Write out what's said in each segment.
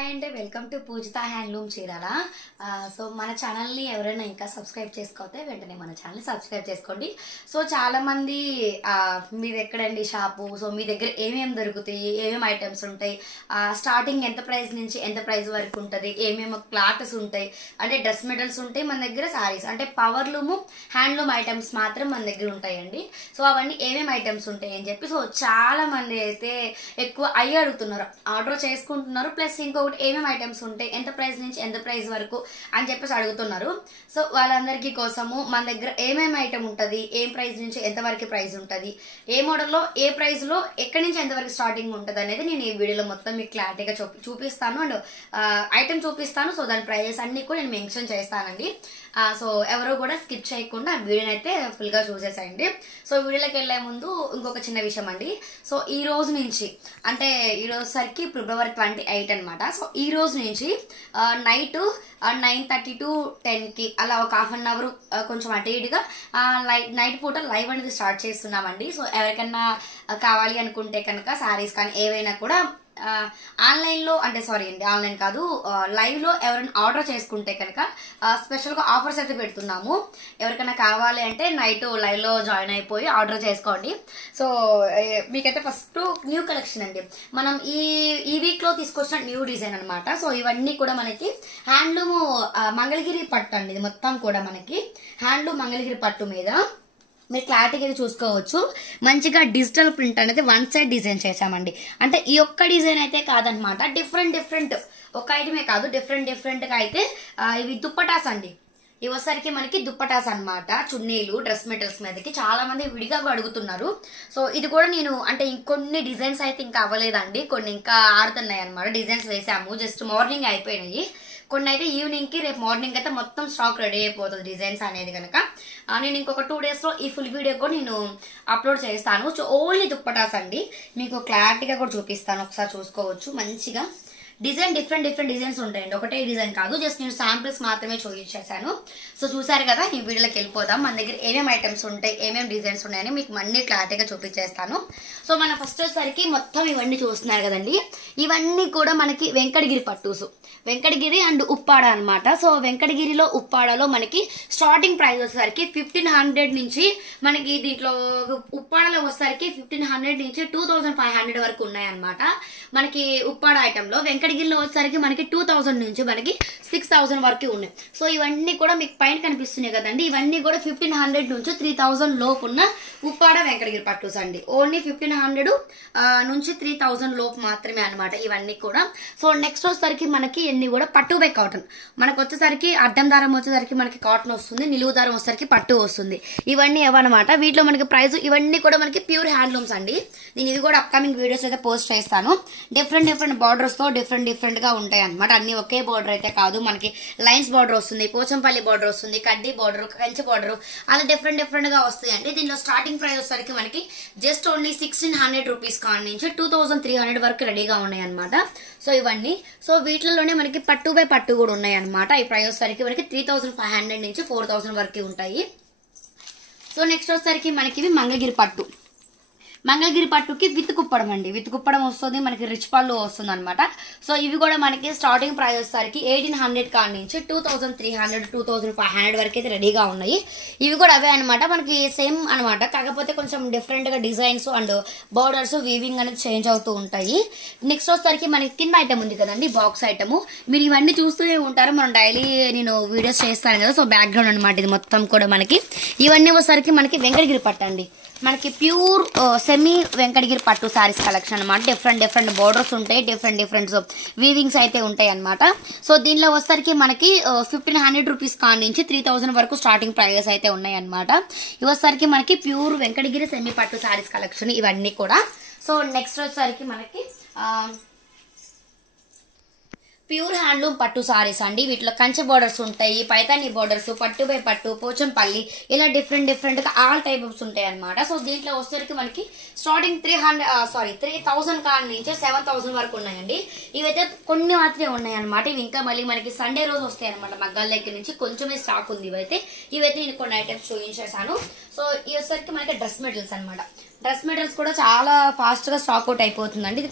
And welcome to Pujitha handloom Chirala. So మన ఛానల్ని ఎవరైనా ఇంకా సబ్స్క్రైబ్ చేసుకోతే వెంటనే మన ఛానల్ని సబ్స్క్రైబ్ చేసుకోండి. సో చాలా మంది మీది ఎక్కడండి షాపు, సో మీ దగ్గర ఏమేమి దొరుకుతాయి, ఏమేమి ఐటమ్స్ ఉంటాయి, స్టార్టింగ్ ఎంత ప్రైస్ నుంచి ఎంత ప్రైస్ వరకు ఉంటుంది, ఏమేమి క్లాత్స్ ఉంటాయి అంటే డ్రెస్ మెటీరియల్స్ ఉంటాయి మన దగ్గర, సారీస్ అంటే పవర్లూము హ్యాండ్లూమ్ ఐటమ్స్ మాత్రం మన దగ్గర ఉంటాయండి. సో అవన్నీ ఏమేమి ఐటమ్స్ ఉంటాయి అని చెప్పి సో చాలా మంది అయితే ఎక్కువ అయ్యి అడుగుతున్నారు, ఆర్డర్ చేసుకుంటున్నారు. ప్లస్ ఇంకొకటి ఏమేమి ఐటమ్స్ ఉంటాయి, ఎంత ప్రైస్ నుంచి ఎంత ప్రైస్ వరకు అని చెప్పేసి అడుగుతున్నారు. సో వాళ్ళందరికీ కోసము మన దగ్గర ఏమేమి ఐటమ్ ఉంటుంది, ఏం ప్రైస్ నుంచి ఎంత వరకు ప్రైస్ ఉంటుంది, ఏ మోడల్లో ఏ ప్రైస్ లో ఎక్కడి నుంచి ఎంతవరకు స్టార్టింగ్ ఉంటుంది అనేది నేను ఈ వీడియోలో మొత్తం మీకు క్లారిటీగా చూపిస్తాను. అండ్ ఐటమ్ చూపిస్తాను. సో దాని ప్రైజెస్ అన్ని కూడా నేను మెన్షన్ చేస్తానండి. సో ఎవరు కూడా స్కిప్ చేయకుండా వీడియోని అయితే ఫుల్ గా చూసేసేయండి. సో వీడియోలోకి వెళ్లే ముందు ఇంకొక చిన్న విషయం అండి. సో ఈ రోజు నుంచి అంటే ఈ రోజు సరికి ఫిబ్రవరి 28 అనమాట. సో ఈ రోజు నుంచి నైట్ 9:30 to 10కి అలా ఒక హాఫ్ అన్ అవర్ కొంచెం అటు ఇటుగా నైట్ పూట లైవ్ అనేది స్టార్ట్ చేస్తున్నామండి. సో ఎవరికైనా కావాలి అనుకుంటే కనుక శారీస్ కానీ ఏవైనా కూడా ఆన్లైన్ లో అంటే సారీ అండి ఆన్లైన్ కాదు లైవ్ లో ఎవరైనా ఆర్డర్ చేసుకుంటే కనుక స్పెషల్ గా ఆఫర్స్ అయితే పెడుతున్నాము. ఎవరికైనా కావాలి అంటే నైట్ లైవ్ లో జాయిన్ అయిపోయి ఆర్డర్ చేసుకోండి. సో మీకైతే ఫస్ట్ న్యూ కలెక్షన్ అండి, మనం ఈ వీక్ లో తీసుకొచ్చిన న్యూ డిజైన్ అనమాట. సో ఇవన్నీ కూడా మనకి హ్యాండ్లూమ్ మంగళగిరి పట్టు అండి. ఇది మొత్తం కూడా మనకి హ్యాండ్లూమ్ మంగళగిరి పట్టు మీద మీరు క్లారిటీగా ఇది చూసుకోవచ్చు. మంచిగా డిజిటల్ ప్రింట్ అనేది వన్ సైడ్ డిజైన్ చేసామండి. అంటే ఈ ఒక్క డిజైన్ అయితే కాదనమాట, డిఫరెంట్ ఒక ఐటమే కాదు, డిఫరెంట్ గా అయితే ఇవి దుప్పటాస్ అండి. ఇవసరికి మనకి దుప్పటాస్ అనమాట, చున్నీలు డ్రెస్ మెటీరియల్స్ మీదకి చాలా మంది విడిగా అడుగుతున్నారు. సో ఇది కూడా నేను అంటే ఇంకొన్ని డిజైన్స్ అయితే ఇంకా అవ్వలేదండి, కొన్ని ఇంకా ఆడుతున్నాయి అనమాట. డిజైన్స్ వేసాము, జస్ట్ మార్నింగ్ అయిపోయినాయి. కొన్ని అయితే ఈవినింగ్ కి రేపు మార్నింగ్ అయితే మొత్తం స్టాక్ రెడీ అయిపోతుంది డిజైన్స్ అనేది కనుక. నేను ఇంకొక 2 days లో ఈ ఫుల్ వీడియో కూడా నేను అప్లోడ్ చేస్తాను. సో ఓన్లీ దుప్పటాస్ అండి, మీకు క్లారిటీగా కూడా చూపిస్తాను, ఒకసారి చూసుకోవచ్చు. మంచిగా డిజైన్ డిఫరెంట్ డిజైన్స్ ఉంటాయండి, ఒకటే డిజైన్ కాదు. జస్ట్ నేను శాంపిల్స్ మాత్రమే చూపించేసాను. సో చూసారు కదా, ఈ వీడియోలోకి వెళ్ళిపోదాం. మన దగ్గర ఏమేమి ఐటమ్స్ ఉంటాయి, ఏమేమి డిజైన్స్ ఉన్నాయని మీకు అన్ని క్లారిటీగా చూపించేస్తాను. సో మన ఫస్ట్ వచ్చేసరికి మొత్తం ఇవన్నీ చూస్తున్నారు కదండి, ఇవన్నీ కూడా మనకి వెంకటగిరి పట్టూసు, వెంకటగిరి అండ్ ఉప్పాడ అనమాట. సో వెంకటగిరిలో ఉప్పాడలో మనకి స్టార్టింగ్ ప్రైస్ వచ్చేసరికి 1500 నుంచి మనకి దీంట్లో ఉప్పాడలో వచ్చేసరికి 1500 నుంచి 2500 వరకు ఉన్నాయన్నమాట మనకి ఉప్పాడ ఐటమ్ లో. వెంకటగిరిలో వచ్చేసరికి మనకి 2000 నుంచి మనకి 6000 వరకు ఉన్నాయి. సో ఇవన్నీ కూడా మీకు పైన కనిపిస్తున్నాయి కదండి, ఇవన్నీ కూడా 1500 నుంచి 3000 లోపు ఉన్న ఉప్పాడ వెంకటగిరి పట్టూస్ అండి. ఓన్లీ 1500 నుంచి 3000 లోపు మాత్రమే అనమాట ఇవన్నీ కూడా. సో నెక్స్ట్ వచ్చేసరికి మనకి ఇవన్నీ కూడా పట్టు బై కాటన్. మనకు వచ్చేసరికి అడ్డం దారం వచ్చేసరికి మనకి కాటన్ వస్తుంది, నిలువు దారం వచ్చేసరికి పట్టు వస్తుంది. ఇవన్నీ ఏవన్నమాట, వీటిలో మనకి ప్రైస్ ఇవన్నీ కూడా మనకి ప్యూర్ హ్యాండ్లూమ్స్ అండి. నేను ఇది కూడా అప్కమింగ్ వీడియోస్ అయితే పోస్ట్ చేస్తాను. డిఫరెంట్ బార్డర్స్ తో డిఫరెంట్ గా ఉంటాయి అనమాట. అన్ని ఒకే బార్డర్ అయితే కాదు, మనకి లైన్స్ బార్డర్ వస్తుంది, పోచంపల్లి బార్డర్ వస్తుంది, కడ్డీ బార్డర్, కంచి బార్డర్, అలా డిఫరెంట్ గా వస్తాయండి. దీనిలో స్టార్టింగ్ ప్రైస్ వచ్చేసరికి మనకి జస్ట్ ఓన్లీ 1600 రూపీస్ కాడి నుంచి 2300 వరకు రెడీగా ఉన్నాయి అనమాట. సో ఇవన్నీ సో వీటిలోనే మనకి పట్టు బై పట్టు కూడా ఉన్నాయి అనమాట. ఈ ప్రైస్ వచ్చేసరికి మనకి 3500 నుంచి 4000 వరకు ఉంటాయి. సో నెక్స్ట్ వచ్చేసరికి మనకి ఇవి మంగళగిరి పట్టు, మంగళగిరి పట్టుకి విత్ కుప్పడం అండి. విత్ కుప్పడం వస్తుంది, మనకి రిచ్ పళ్ళు వస్తుంది అనమాట. సో ఇవి కూడా మనకి స్టార్టింగ్ ప్రైస్ వచ్చేసరికి 1800 కాడి నుంచి 2300 2500 వరకు అయితే రెడీగా ఉన్నాయి. ఇవి కూడా అవే అనమాట, మనకి సేమ్ అనమాట, కాకపోతే కొంచెం డిఫరెంట్ గా డిజైన్స్ అండ్ బోర్డర్స్ వీవింగ్ అనేది చేంజ్ అవుతూ ఉంటాయి. నెక్స్ట్ వచ్చేసరికి మనకి కింద ఐటమ్ ఉంది కదండి, బాక్స్ ఐటమ్. మీరు ఇవన్నీ చూస్తూనే ఉంటారు, మనం డైలీ నేను వీడియోస్ చేస్తాను కదా. సో బ్యాక్గ్రౌండ్ అనమాట ఇది మొత్తం కూడా మనకి. ఇవన్నీ వచ్చేసరికి మనకి వెంకటగిరి పట్టు అండి, మనకి ప్యూర్ సెమీ వెంకటగిరి పట్టు శారీస్ కలెక్షన్ అనమాట. డిఫరెంట్ బోర్డర్స్ ఉంటాయి, డిఫరెంట్ వీవింగ్స్ అయితే ఉంటాయి అనమాట. సో దీనిలో వచ్చేసరికి మనకి 1500 రూపీస్ కాడి నుంచి 3000 వరకు స్టార్టింగ్ ప్రైజెస్ అయితే ఉన్నాయి అనమాట. ఇవి వచ్చేసరికి మనకి ప్యూర్ వెంకటగిరి సెమీ పట్టు శారీస్ కలెక్షన్ ఇవన్నీ కూడా. సో నెక్స్ట్ వచ్చేసరికి మనకి ప్యూర్ హ్యాండ్లూమ్ పట్టు సారీస్ అండి. వీటిలో కంచె బోర్డర్స్ ఉంటాయి, పైతాని బోర్డర్స్, పట్టు బై పట్టు, పోచంపల్లి, ఇలా డిఫరెంట్ గా ఆల్ టైప్స్ ఉంటాయి అనమాట. సో దీంట్లో వచ్చేసరికి మనకి స్టార్టింగ్ 3000 కాడి నుంచి 7000 వరకు ఉన్నాయండి. ఇవైతే కొన్ని మాత్రమే ఉన్నాయి అనమాట. ఇవి ఇంకా మళ్ళీ మనకి సండే రోజు వస్తాయి అనమాట, మగ్గాల దగ్గర నుంచి కొంచెమే స్టాక్ ఉంది. ఇవైతే నేను కొన్ని ఐటమ్స్ చూపించేసాను. సో ఇవి వచ్చేసరికి మనకి డ్రెస్ మెటీరియల్స్ అనమాట. డ్రెస్ మెటీరియల్స్ కూడా చాలా ఫాస్ట్గా స్టాక్ అవుట్ అయిపోతుందండి. ఇది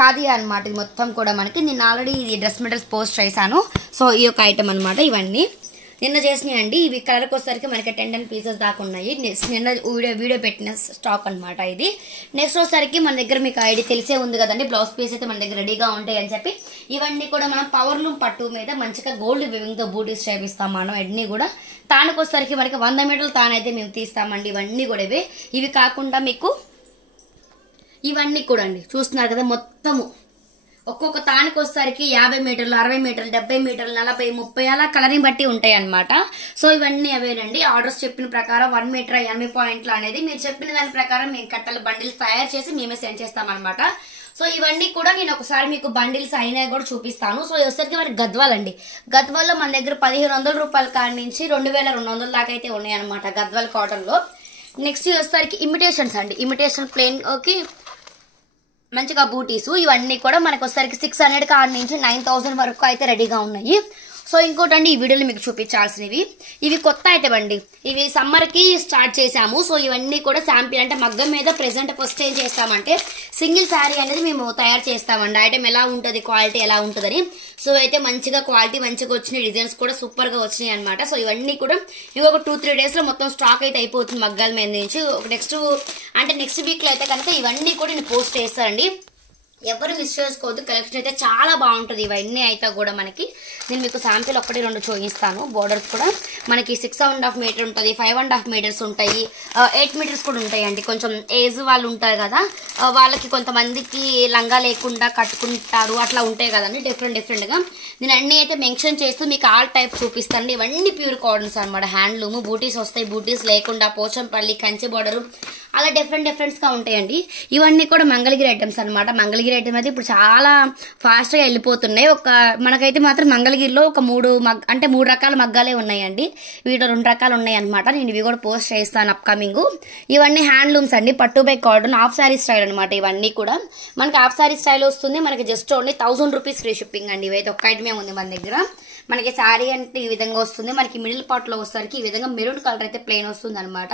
ఖాదీ అనమాట. ఇది మొత్తం కూడా మనకి నేను ఆల్రెడీ ఇది డ్రెస్ మెటీరియల్స్ పోస్ట్ చేశాను. సో ఈ యొక్క ఐటమ్ అనమాట. ఇవన్నీ నిన్న చేసినాయండి. ఇవి కలర్కి వచ్చేసరికి మనకి 10 పీసెస్ దాకా ఉన్నాయి. నిన్న వీడియో పెట్టిన స్టాక్ అనమాట ఇది. నెక్స్ట్ వచ్చేసరికి మన దగ్గర మీకు ఐడి తెలిసే ఉంది కదండి, బ్లౌజ్ పీస్ అయితే మన దగ్గర రెడీగా ఉంటాయి అని చెప్పి ఇవన్నీ కూడా మనం పవర్ లూమ్ పట్టు మీద మంచిగా గోల్డ్ వివింగ్ తో బూటీస్ చేపిస్తాం మనం. అన్ని కూడా తానుకు వచ్చేసరికి మనకి 100 మీటర్లు తానైతే మేము తీస్తామండి. ఇవన్నీ కూడా ఇవి కాకుండా మీకు ఇవన్నీ కూడా అండి చూస్తున్నారు కదా, మొత్తము ఒక్కొక్క తానికి వచ్చేసరికి 50 మీటర్లు, 60 మీటర్లు, 70 మీటర్లు, 40, 30 అలా కలరింగ్ బట్టి ఉంటాయి అనమాట. సో ఇవన్నీ అవేనండి. ఆర్డర్స్ చెప్పిన ప్రకారం 1 మీటర్ 80 పాయింట్లు అనేది మీరు చెప్పిన దాని ప్రకారం మేము కట్టల బండిల్స్ తయారు చేసి మేమే సెండ్ చేస్తాం అనమాట. సో ఇవన్నీ కూడా నేను ఒకసారి మీకు బండిల్స్ అయినా కూడా చూపిస్తాను. సో వచ్చేసరికి మనకి గద్వాల్ అండి. గద్వాల్లో మన దగ్గర 1500 రూపాయల కాడి నుంచి 2200 దాకా అయితే ఉన్నాయి అనమాట గద్వాల్ కాటన్ లో. నెక్స్ట్ వచ్చేసరికి ఇమిటేషన్స్ అండి. ఇమిటేషన్ ప్లెయిన్ ఓకే మంచిగా బూటీస్ ఇవన్నీ కూడా మనకు వచ్చేసరికి 600 కాడి నుంచి 9000 వరకు అయితే రెడీగా ఉన్నాయి. సో ఇంకోటండి ఈ వీడియోలో మీకు చూపించాల్సినవి ఇవి కొత్త ఐటమ్ అండి. ఇవి సమ్మర్ కి స్టార్ట్ చేసాము. సో ఇవన్నీ కూడా శాంపిల్ అంటే మగ్గం మీద ప్రెసెంట్ ఫస్ట్ ఏం చేస్తామంటే సింగిల్ శారీ అనేది మేము తయారు చేస్తామండి. ఐటమ్ ఎలా ఉంటుంది, క్వాలిటీ ఎలా ఉంటుందని. సో అయితే మంచిగా క్వాలిటీ మంచిగా వచ్చినాయి, డిజైన్స్ కూడా సూపర్ గా వచ్చినాయి అనమాట. సో ఇవన్నీ కూడా ఇంకొక 2-3 డేస్ లో మొత్తం స్టాక్ అయితే అయిపోతుంది మగ్గాల మీద నుంచి. నెక్స్ట్ వీక్ లో అయితే కనుక ఇవన్నీ కూడా నేను పోస్ట్ చేస్తానండి. ఎవరు మిస్ చేసుకోవద్దు. కలెక్షన్ అయితే చాలా బాగుంటుంది. ఇవన్నీ అయితే కూడా మనకి నేను మీకు శాంపిల్ 1-2 చూపిస్తాను. బోర్డర్స్ కూడా మనకి 6.5 మీటర్ ఉంటుంది, 5.5 మీటర్స్ ఉంటాయి, 8 మీటర్స్ కూడా ఉంటాయండి. కొంచెం ఏజ్ వాళ్ళు ఉంటారు కదా, వాళ్ళకి కొంతమందికి లంగా లేకుండా కట్టుకుంటారు, అట్లా ఉంటాయి కదండి డిఫరెంట్ గా. నేను అన్ని అయితే మెన్షన్ చేస్తూ మీకు ఆల్ టైప్ చూపిస్తాను. ఇవన్నీ ప్యూర్ కాటన్స్ అనమాట. హ్యాండ్లూమ్ బూటీస్ వస్తాయి, బూటీస్ లేకుండా పోచంపల్లి, కంచి బోర్డర్ అలా డిఫరెంట్స్ గా ఉంటాయండి. ఇవన్నీ కూడా మంగళగిరి ఐటమ్స్ అనమాట. మంగళగిరి ఐటమ్ అయితే ఇప్పుడు చాలా ఫాస్ట్ గా వెళ్ళిపోతున్నాయి. మనకైతే మాత్రం మంగళగిరిలో ఒక 3 రకాల మగ్గాలే ఉన్నాయండి. వీటిలో 2 రకాలు ఉన్నాయి అనమాట. నేను ఇవి కూడా పోస్ట్ చేస్తాను అప్కమింగ్. ఇవన్నీ హ్యాండ్లూమ్స్ అండి. పట్టు by cotton half sorry style అనమాట. ఇవన్నీ కూడా మనకి హాఫ్ సారీ స్టైల్ వస్తుంది. మనకి just only 1000 rupees free shipping అండి. ఇవైతే ఒక్క ఐటమే ఉంది మన దగ్గర. మనకి శారీ అంటే ఈ విధంగా వస్తుంది. మనకి మిడిల్ పార్ట్ లో వచ్చేసరికి ఈ విధంగా మెరూన్ కలర్ అయితే ప్లెయిన్ వస్తుంది అనమాట.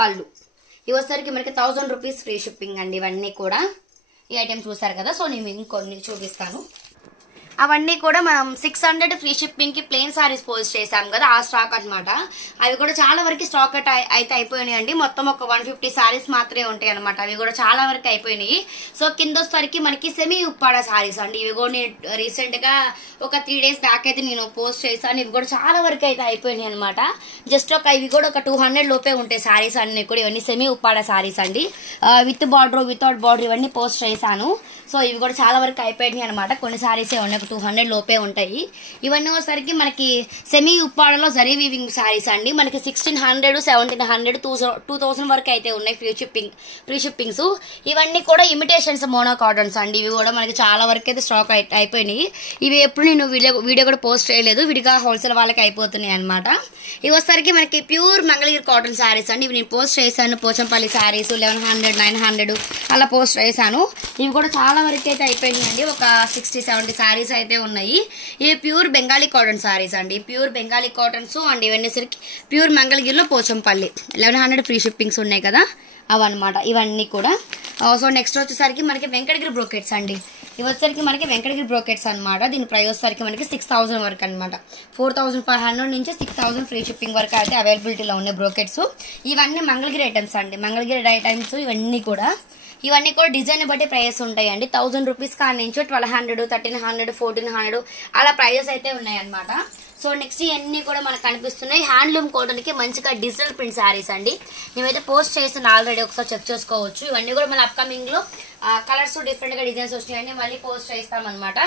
పళ్ళు ఇవి వచ్చేసరికి మనకి 1000 రూపీస్ ఫ్రీ షిప్పింగ్ అండి. ఇవన్నీ కూడా ఈ ఐటమ్ చూసారు కదా. సో నేను ఇంకొన్ని చూపిస్తాను. అవన్నీ కూడా మనం 600 ఫ్రీ షిప్పింగ్ కి ప్లెయిన్ సారీస్ పోస్ట్ చేసాం కదా, ఆ స్టాక్ అనమాట. అవి కూడా చాలా వరకు స్టాక్ అయితే అయిపోయినాయండి. మొత్తం ఒక 150 సారీస్ మాత్రమే ఉంటాయి అనమాట. అవి కూడా చాలా వరకు అయిపోయినాయి. సో కింద వచ్చేసరికి మనకి సెమీ ఉప్పాడ సారీస్ అండి. ఇవి కూడా నేను రీసెంట్ గా ఒక 3 డేస్ బ్యాక్ అయితే నేను పోస్ట్ చేశాను. ఇవి కూడా చాలా వరకు అయితే అయిపోయినాయి అనమాట. జస్ట్ ఇవి కూడా ఒక 200 లోపే ఉంటాయి సారీస్ అన్ని కూడా. ఇవన్నీ సెమీ ఉప్పాడ సారీస్ అండి. విత్ బార్డర్ వితౌట్ బార్డర్ ఇవన్నీ పోస్ట్ చేశాను. సో ఇవి కూడా చాలా వరకు అయిపోయినాయి అనమాట. కొన్ని సారీసే ఉన్నాయి, 200 లోపే ఉంటాయి. ఇవన్నీ వచ్చేసరికి మనకి సెమీ ఉప్పాడలో జరీ వీవింగ్ సారీస్ అండి. మనకి 1600, 1700, 2000 వరకు అయితే ఉన్నాయి ఫ్రీ షిప్పింగ్స్. ఇవన్నీ కూడా ఇమిటేషన్స్ మోనో కాటన్స్ అండి. ఇవి కూడా మనకి చాలా వరకు అయితే స్టాక్ అయిపోయినాయి. ఇవి ఎప్పుడు నేను వీడియో కూడా పోస్ట్ చేయలేదు, విడిగా హోల్సేల్ వాళ్ళకి అయిపోతున్నాయి అనమాట. ఇవి వచ్చేసరికి మనకి ప్యూర్ మంగళగిరి కాటన్ సారీస్ అండి. ఇవి నేను పోస్ట్ చేశాను. పోచంపల్లి సారీస్ 1100, 900 అలా పోస్ట్ చేశాను. ఇవి కూడా చాలా వరకు అయితే అయిపోయినాయి అండి. ఒక 60-70 సారీస్ అయితే ఉన్నాయి. ఇవి ప్యూర్ బెంగాలీ కాటన్ సారీస్ అండి. ప్యూర్ బెంగాలీ కాటన్స్ అండి. ఇవన్నీ సరికి ప్యూర్ మంగళగిరిలో పోచంపల్లి 1100 ఫ్రీ షిప్పింగ్స్ ఉన్నాయి కదా, అవన్నమాట ఇవన్నీ కూడా. సో నెక్స్ట్ వచ్చేసరికి మనకి వెంకటగిరి బ్రోకెట్స్ అండి. ఇవి వచ్చేసరికి మనకి వెంకటగిరి బ్రోకెట్స్ అనమాట. దీని ప్రైస్ వచ్చేసరికి మనకి 6000 వరకు అనమాట. 4500 నుంచి 6000 ఫ్రీ షిప్పింగ్ వరకు అయితే అవైలబిలిటీలో ఉన్నాయి బ్రోకెట్స్. ఇవన్నీ మంగళగిరి ఐటమ్స్ అండి. మంగళగిరి ఐటమ్స్ ఇవన్నీ కూడా డిజైన్ బట్టి ప్రైజెస్ ఉంటాయండి. 1000 రూపీస్ కాడి నుంచి 1200, 1300, 1400 అలా ప్రైజెస్ అయితే ఉన్నాయి అనమాట. సో నెక్స్ట్ ఇవన్నీ కూడా మనకు కనిపిస్తున్నాయి. హ్యాండ్లూమ్ కాటన్ కి మంచిగా డిజిటల్ ప్రింట్ శారీస్ అండి. మేమైతే పోస్ట్ చేసిన ఆల్రెడీ ఒకసారి చెక్ చేసుకోవచ్చు. ఇవన్నీ కూడా మన అప్కమింగ్ లో కలర్స్ డిఫరెంట్ గా డిజైన్స్ వచ్చినాయండి. మళ్ళీ పోస్ట్ చేస్తాం అనమాట.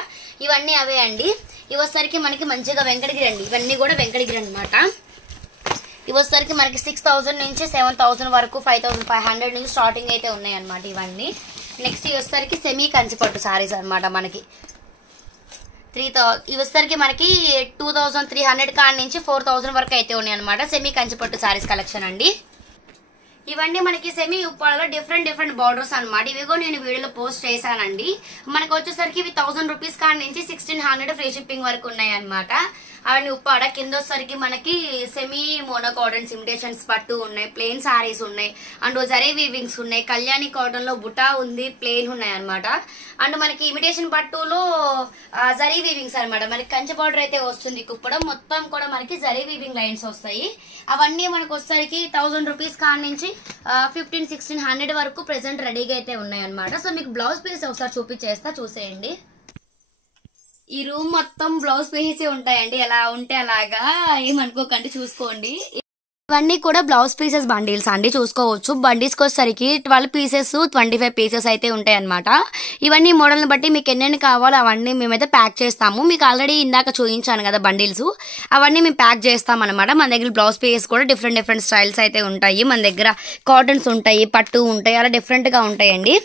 ఇవన్నీ అవే అండి. ఇవి వచ్చేసరికి మనకి మంచిగా వెంకటగిరి అండి. ఇవన్నీ కూడా వెంకటగిరి అనమాట. ఇవి వచ్చేసరికి మనకి 6000 నుంచి 7000 వరకు, 5500 నుంచి స్టార్టింగ్ అయితే ఉన్నాయి అనమాట ఇవన్నీ. నెక్స్ట్ ఇవి వచ్చేసరికి సెమీ కంచిపట్టు సారీస్ అనమాట. మనకి ఇవి వచ్చేసరికి మనకి 2300 కాడి నుంచి 4000 వరకు అయితే ఉన్నాయి అనమాట. సెమీ కంచిపట్టు సారీస్ కలెక్షన్ అండి. ఇవన్నీ మనకి సెమీ ఉప్పాడలో డిఫరెంట్ బార్డర్స్ అనమాట. ఇవిగో నేను వీడియోలో పోస్ట్ చేశానండి. మనకు వచ్చేసరికి ఇవి 1000 రూపీస్ కాడ నుంచి 1600 ఫ్రీ షిప్పింగ్ వరకు ఉన్నాయి అనమాట. అవన్నీ ఉప్పాడ. కింద వచ్చేసరికి మనకి సెమీ మోనోకాటన్స్ ఇమిటేషన్స్ పట్టు ఉన్నాయి, ప్లెయిన్ సారీస్ ఉన్నాయి, అండ్ జరీ వీవింగ్స్ ఉన్నాయి, కళ్యాణి కాటన్ లో బుటా ఉంది, ప్లెయిన్ ఉన్నాయి అనమాట. అండ్ మనకి ఇమిటేషన్ పట్టులో జరీ వీవింగ్స్ అనమాట. మనకి కంచె బార్డర్ అయితే వస్తుంది. కుప్పడం మొత్తం కూడా మనకి జరీ వీవింగ్ లైన్స్ వస్తాయి. అవన్నీ మనకు వచ్చేసరికి 1000 రూపీస్ కాడ నుంచి 1500-1600 వరకు ప్రెసెంట్ రెడీగా అయితే ఉన్నాయి అనమాట. సో మీకు బ్లౌజ్ పీస్ ఒకసారి చూపించేస్తా, చూసేయండి. ఈ రూమ్ మొత్తం బ్లౌజ్ పీసెస్ ఉంటాయండి. ఎలా ఉంటే అలాగా ఏమనుకోకండి, చూసుకోండి. ఇవన్నీ కూడా బ్లౌజ్ పీసెస్ బండిల్స్ అండి, చూసుకోవచ్చు. బండిల్స్కి వచ్చేసరికి 12 పీసెస్ 25 పీసెస్ అయితే ఉంటాయి అనమాట. ఇవన్నీ మోడల్ని బట్టి మీకు ఎన్నెన్ని కావాలో అవన్నీ మేమైతే ప్యాక్ చేస్తాము. మీకు ఆల్రెడీ ఇందాక చూపించాను కదా బండిల్స్, అవన్నీ మేము ప్యాక్ చేస్తాం అనమాట. మన దగ్గర బ్లౌజ్ పీసెస్ కూడా డిఫరెంట్ స్టైల్స్ అయితే ఉంటాయి. మన దగ్గర కాటన్స్ ఉంటాయి, పట్టు ఉంటాయి, అలా డిఫరెంట్గా ఉంటాయండి.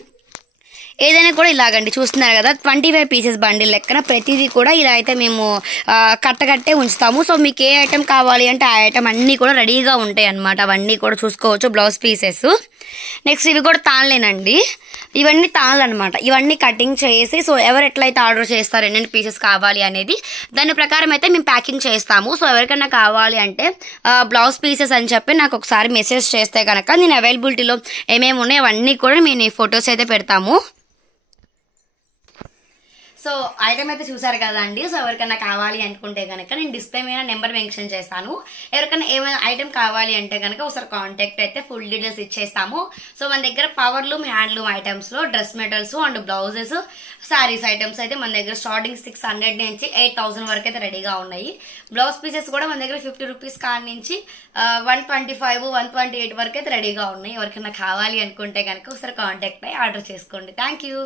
ఏదైనా కూడా ఇలాగండి, చూస్తున్నారు కదా 25 పీసెస్ బండిల్ లెక్కన ప్రతిదీ కూడా ఇలా అయితే మేము కట్టకట్టే ఉంచుతాము. సో మీకు ఏ ఐటెం కావాలి అంటే ఆ ఐటెం అన్నీ కూడా రెడీగా ఉంటాయి అనమాట. అవన్నీ కూడా చూసుకోవచ్చు బ్లౌజ్ పీసెస్. నెక్స్ట్ ఇవి కూడా తాళ్ళేనండి. ఇవన్నీ తాళ్ళు అనమాట. ఇవన్నీ కటింగ్ చేసి సో ఎవరు ఎట్లయితే ఆర్డర్ చేస్తారు ఎన్ని పీసెస్ కావాలి అనేది దాని ప్రకారం అయితే మేము ప్యాకింగ్ చేస్తాము. సో ఎవరికైనా కావాలి అంటే బ్లౌజ్ పీసెస్ అని చెప్పి నాకు ఒకసారి మెసేజ్ చేస్తే కనుక నేను అవైలబిలిటీలో ఏమేమి ఉన్నాయి అవన్నీ కూడా మేము ఫొటోస్ అయితే పెడతాము. సో ఐటమ్ అయితే చూసారు కదా అండి. సో ఎవరికైనా కావాలి అనుకుంటే కనుక నేను డిస్ప్లే మీద నెంబర్ మెన్షన్ చేస్తాను. ఎవరికైనా ఏమైనా ఐటమ్ కావాలి అంటే కనుక ఒకసారి కాంటాక్ట్ అయితే ఫుల్ డీటెయిల్స్ ఇచ్చేస్తాము. సో మన దగ్గర పవర్లూమ్, హ్యాండ్లూమ్ ఐటమ్స్ లో dress materials and blouses, saris items అయితే మన దగ్గర స్టార్టింగ్ 600 నుంచి 8000 వరకు అయితే రెడీగా ఉన్నాయి. బ్లౌజ్ పీసెస్ కూడా మన దగ్గర 50 రూపీస్ కాడ నుంచి 125, 128 వరకు అయితే రెడీగా ఉన్నాయి. ఎవరికైనా కావాలి అనుకుంటే కనుక ఒకసారి కాంటాక్ట్ అయ్యి ఆర్డర్ చేసుకోండి. Thank you.